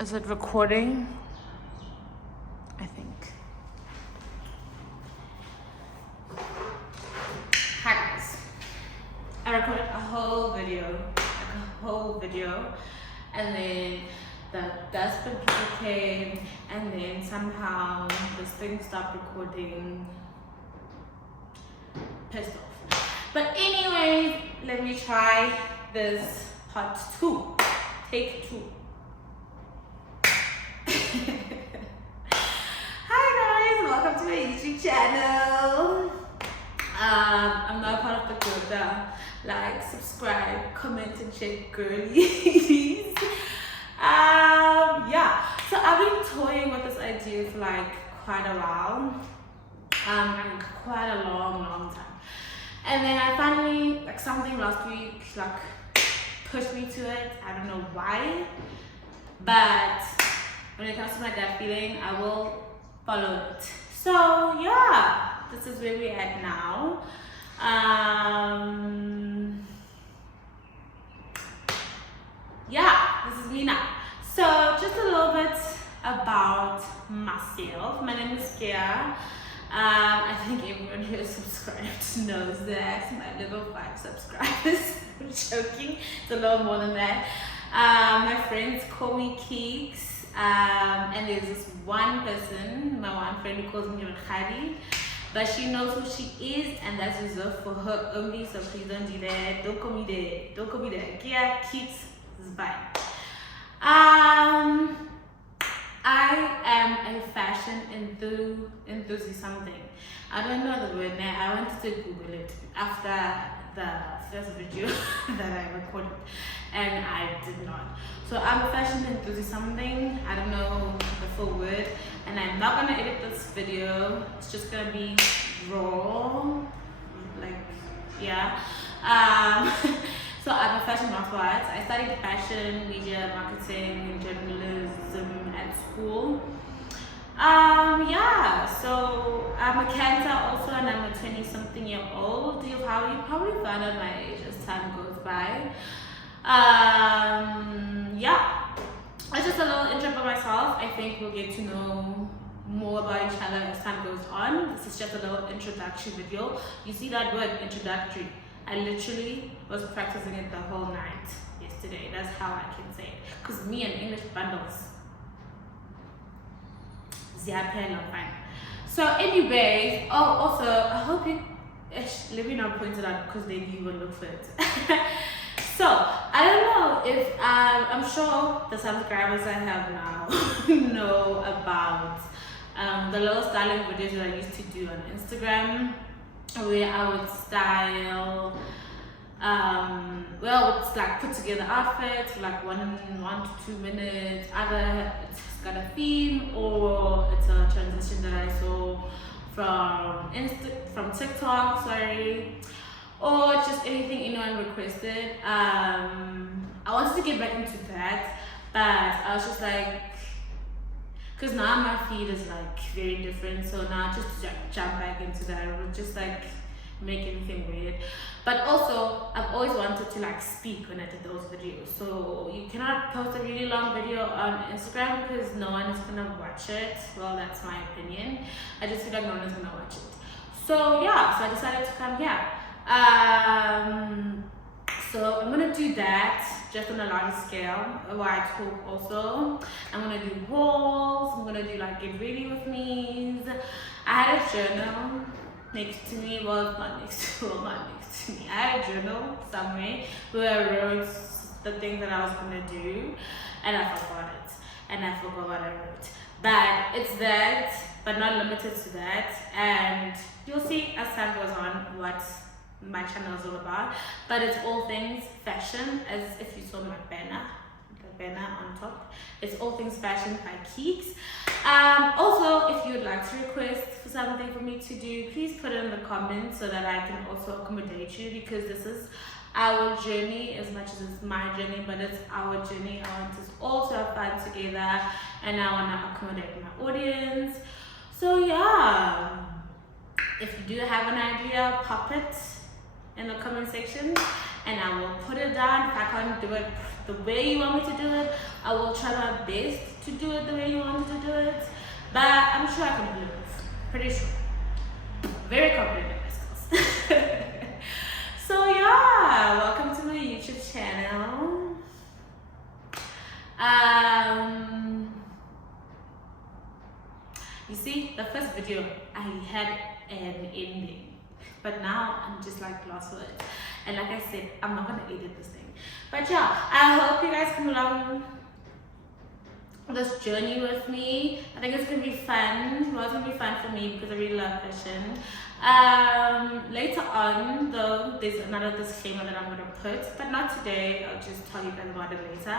Is it recording? I think. Hi guys. I recorded a whole video, and then the dustbin people came, and then somehow this thing stopped recording. Pissed off. But anyways, let me try this part 2. Take 2. Hi guys, welcome to my YouTube channel. I'm not part of the group that like, subscribe, comment, and check girlies. Yeah, so I've been toying with this idea for like quite a while, like quite a long time. And then I finally, like something last week, like pushed me to it. I don't know why, but when it comes to my gut feeling, I will follow it. So yeah, this is where we're at now. Yeah, this is me now. So just a little bit about myself. My name is Kia. I think everyone who is subscribed knows that. My level 5 subscribers. I'm joking. It's a little more than that. My friends call me Keeks. And there's this one person, my one friend, who calls me Khadi, but she knows who she is, and that's reserved for her only. So please don't do that. Don't call me that. Don't call me that. Kia Keeks is fine. I am a fashion enthusiast something. I don't know the word now. I wanted to Google it after the first video that I recorded, and I did not. So I'm a fashion enthusiast something. I don't know the full word, and I'm not gonna edit this video. It's just gonna be raw, like yeah. So I'm a fashion martial arts. I studied fashion, media, marketing, and journalism at school. Yeah, so I'm a Cancer also, and I'm a 20-something-year-old. You probably find out my age as time goes by. Yeah, that's just a little intro about myself. I think we'll get to know more about each other as time goes on. This is just a little introduction video. You see that word, introductory? I literally was practicing it the whole night yesterday. That's how I can say it. Because me and English bundles. Fine. So anyways, oh also I hope you let me not point it out because then you will look for it. So I don't know if I'm sure the subscribers I have now know about the little styling videos that I used to do on Instagram, where I would style well, it's like put together outfits for like 1 to 2 minutes. Either it's got a theme or it's a transition that I saw from TikTok, sorry, or just anything anyone requested. I wanted to get back into that, but I was just like, because now my feed is like very different, so now just to jump back into that, it would just like make anything weird. But also I've always wanted to like speak when I did those videos, so you cannot post a really long video on Instagram because no one is gonna watch it. Well, that's my opinion. I just feel like no one is gonna watch it. So yeah, so I decided to come here. So I'm gonna do that just on a larger scale where I talk also. I'm gonna do hauls, I'm gonna do like get ready with me. I had a journal next to me, well not next to me. I had a journal somewhere where I wrote the thing that I was gonna do, and I forgot it. And I forgot what I wrote. But it's that, but not limited to that. And you'll see as time goes on what my channel is all about. But it's all things fashion, as if you saw my banner on top. It's all things fashion by Keeks. Also, if you would like to request for something for me to do, please put it in the comments so that I can also accommodate you, because this is our journey as much as it's my journey, but it's our journey. I want us all to have fun together, and I want to accommodate my audience. So yeah, if you do have an idea, pop it in the comment section and I will put it it down. If I can't do it the way you want me to do it, I will try my best to do it the way you want me to do it. But I'm sure I can do it. Pretty sure. Very confident in myself. So yeah, welcome to my YouTube channel. You see, the first video I had an ending, but now I'm just like lost words. And like I said, I'm not gonna edit this thing. But yeah, I hope you guys come along this journey with me. I think it's gonna be fun. Well, it's gonna be fun for me because I really love fashion. Later on though, there's another disclaimer that I'm gonna put, but not today. I'll just tell you guys about it later.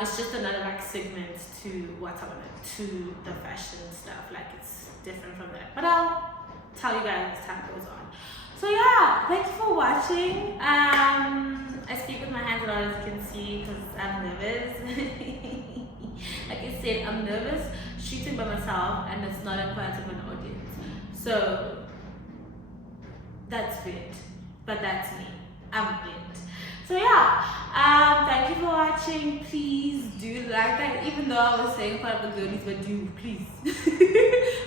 It's just another like segment to what I want to the fashion stuff. Like it's different from that, but I'll tell you guys as time goes on. So yeah, thank you for watching. I speak with my hands a lot, as you can see, because I'm nervous. Like I said, I'm nervous shooting by myself and it's not in front of an audience. So that's weird, but that's me. I'm weird. So yeah, thank you for watching. Please do like that. Even though I was saying part of the girlies, but do please,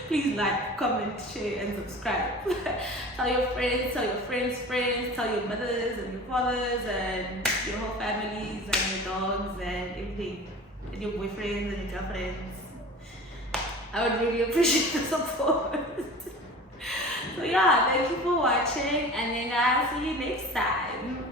please like, comment, share, and subscribe. Tell your friends, tell your friends' friends, tell your mothers and your fathers and your whole families and your dogs and everything, and your boyfriends and your girlfriends. I would really appreciate the support. So yeah, thank you for watching, and then guys, see you next time.